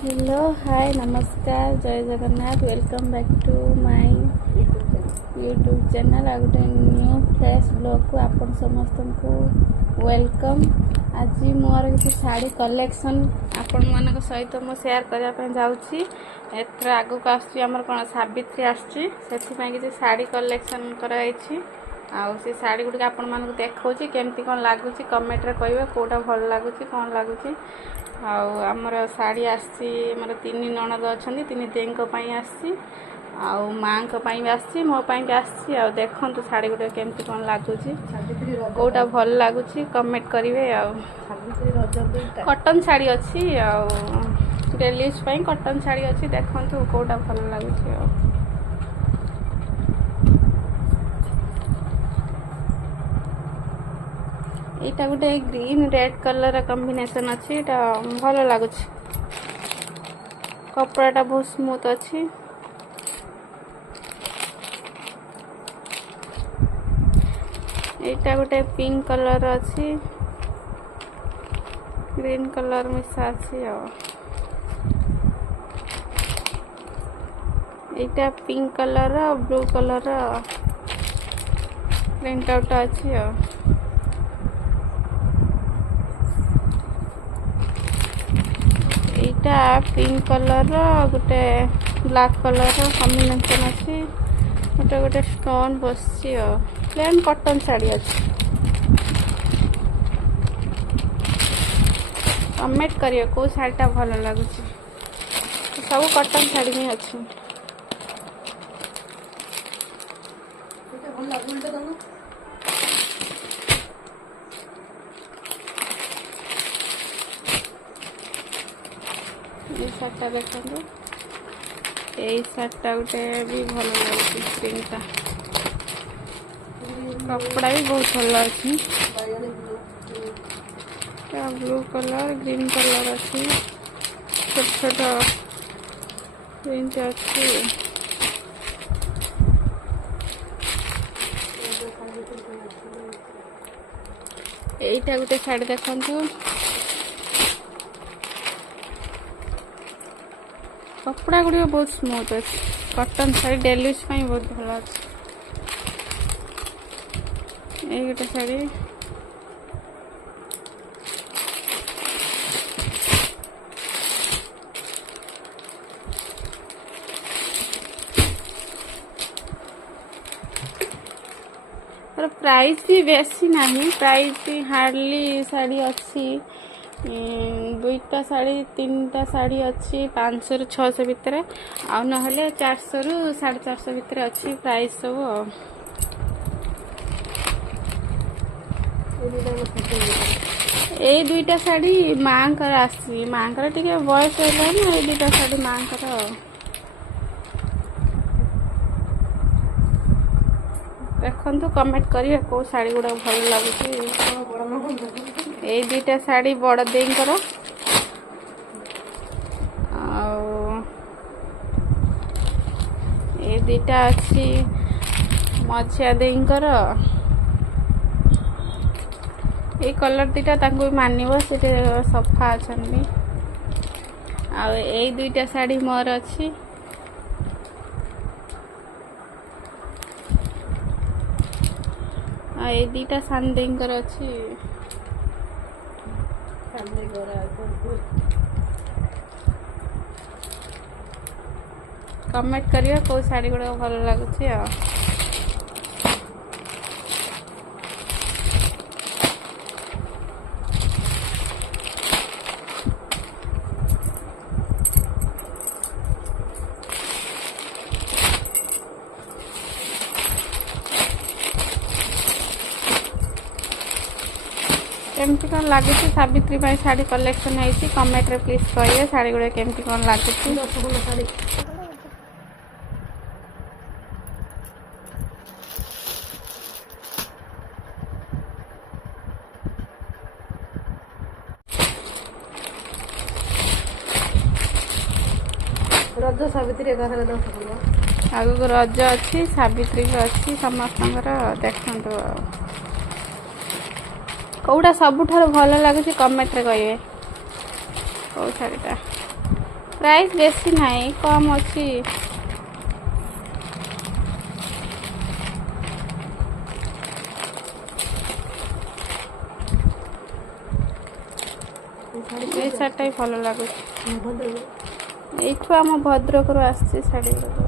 Hello hi नमस्कार जय Jagannath welcome back to my YouTube channel आ गोटे न्यू फ्रेश ब्लॉग को आपण समस्त को वेलकम। आज मोर किसी शाड़ी कलेक्शन आपण मान सहित मु शेयर करने जाऊँगी। एथर आगक आमर कौन सावित्री आसी किसी शाड़ी कलेक्शन कराई से शाड़ी गुड़ आपण मानक देखा केमती कौन लगुच कमेंट कहे कौटा भल लगुच कौन लगुच आमर शाड़ी आमर तीन ननद अच्छा तीन देई आसी माँ भी आसी मोपाई भी आसी देखु शाड़ी गुड़ा केमती कौन लगुच कौटा भल लगुच कमेंट करेंगे। कटन शाड़ी अच्छी डेली यूज कटन शाड़ी अच्छी देखु कौटा भल लगुच। एटा गोटे ग्रीन रेड कलर कॉम्बिनेशन अच्छी एटा भल लगुच कपड़ाटा बहुत स्मूथ अच्छी। एटा गोटे पिंक कलर अच्छी ग्रीन कलर मिशा अच्छी एटा pink colour blue colour print out अच्छी एटा पिंक कलर गोटे ब्लैक कलर कॉम्बिनेशन अच्छी गोटे गोटे स्टोन बस प्लेन कटन शाड़ी अच्छी कमेंट करिए को शाड़ीटा भल लगुच सब कटन शाड़ी ही अच्छी। शार्टा देखो यही शार्टा गोटे भी भल लगे प्रिंटा कपड़ा भी बहुत भल अच्छी ब्लू कलर ग्रीन कलर अच्छी छोट छोट प्रिंट अच्छी यहीटा गोटे शाड़ी देखु कपड़ा गुड़ बहुत स्मूथ अच्छे कटन शाड़ी डेली यूज बहुत भल अच्छे। ये गोटे शाड़ी प्राइस भी बेसी नहीं प्राइस हार्डली शाड़ी अच्छी दुईटा शाड़ी तीनटा शाड़ी अच्छी 500 ରୁ 600 भितर आ ना 400 ରୁ 450 भितर अच्छी प्राइस सब। ए दुईटा शाड़ी माँ कर आसी माँ कर टिके बयस है ना ये दुईटा शाड़ी माँ कर देखु कमेंट करिए को शाड़ी गुड़ा भल लगुच। ये दुईटा शाड़ी बड़ देईकर ये दुईटा अच्छी मझिया देईकर ये कलर दुईटा भी मानव से सफा अच्छा आई दुईटा शाड़ी मोर अच्छी ये दुईटा सान देईकर अच्छी कमेंट करिए को शाड़ी गुड़ा भल लगुच। केमती कौन लगुच सावित्री शाड़ी कलेक्शन है कमेंट रे प्लीज कहिए शाड़ी गुड़ा केमती कौन लगुच। रज सावित्री आगक रज अच्छी सावित्री अच्छी समस्त देखु कौटा सबुठ भल लगुच कमेंट रे कहे कौ शाड़ीटा ପ୍ରାଇସ୍ ବେଶୀ ନାହିଁ, କମ୍ ଅଛି। ଏଇ ଶାଢ଼ୀଟା ବି ଭଲ ଲାଗୁଛି। ଏଇଠୁ ଆମ ଭଦ୍ରକରୁ ଆସିଛି ଶାଢ଼ୀ ଗୁଡ଼ାକ।